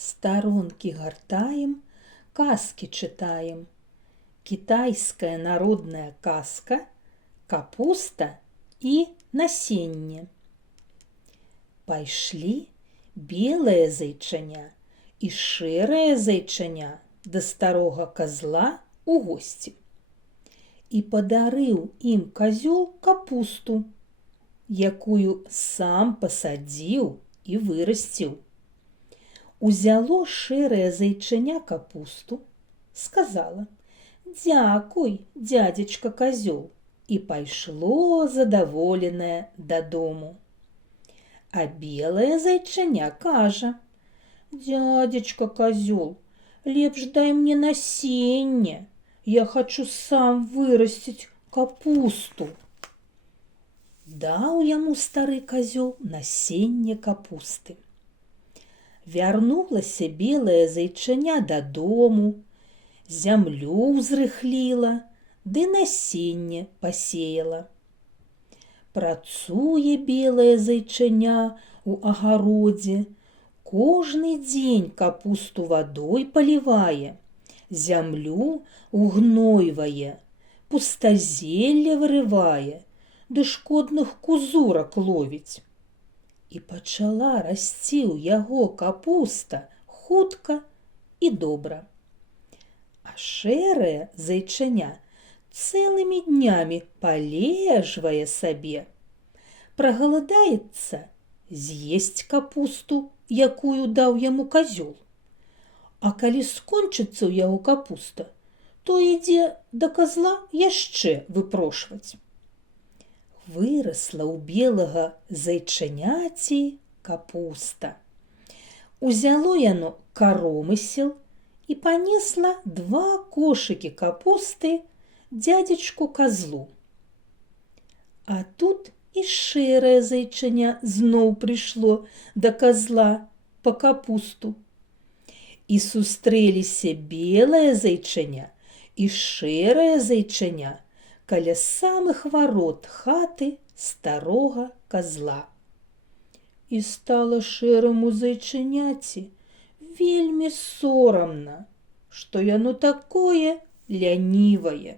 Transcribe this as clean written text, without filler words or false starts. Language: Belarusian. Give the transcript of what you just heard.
Сторонки гортаем, казки читаем. Китайская народная казка «Капуста и насенне». Пайшлі белае зайчаня і шэрае зайчаня да старога козла у госці. І падарыў ім козёл капусту, якую сам пасадзіў і вырасціў. Узяло шэрае зайчаня капусту, сказала: «Дзякуй, дядзечка козёл», і пайшло задаволенае дадому. А белае зайчаня кажа: «Дядзечка козёл, лепш дай мне насенне, я хочу сам вырасціць капусту». Даў яму стары козёл насенне капусты. Вярнулася белае зайчаня дадому, зямлю ўзрыхліла, ды насенне пасеяла. Працуе белае зайчаня у агародзе, кожны дзень капусту вадой палівае, зямлю угнойвае, пустазелле вырывае, ды шкодных кузурак ловіць. І пачала расці ў яго капуста хутка і добра. А шэрае зайчаня цэлымі днямі палежвае сабе. Прагаладаецца, з'есць капусту, якую даў яму козёл. А калі скончыцца ў яго капуста, то ідзе да козла яшчэ выпрошваць. Вырасла ў белага зайчаняці капуста. Узяло яно каромысел і панесла 2 кошыкі капусты дядзечку козлу. А тут і шэрае зайчаня зноў прыйшло да козла па капусту. І сустрэліся белае зайчаня і шэрае зайчаня каля самых варот хаты старога козла. І стала шэраму зайчаняці вельмі сорамна, што яно такое лянівае.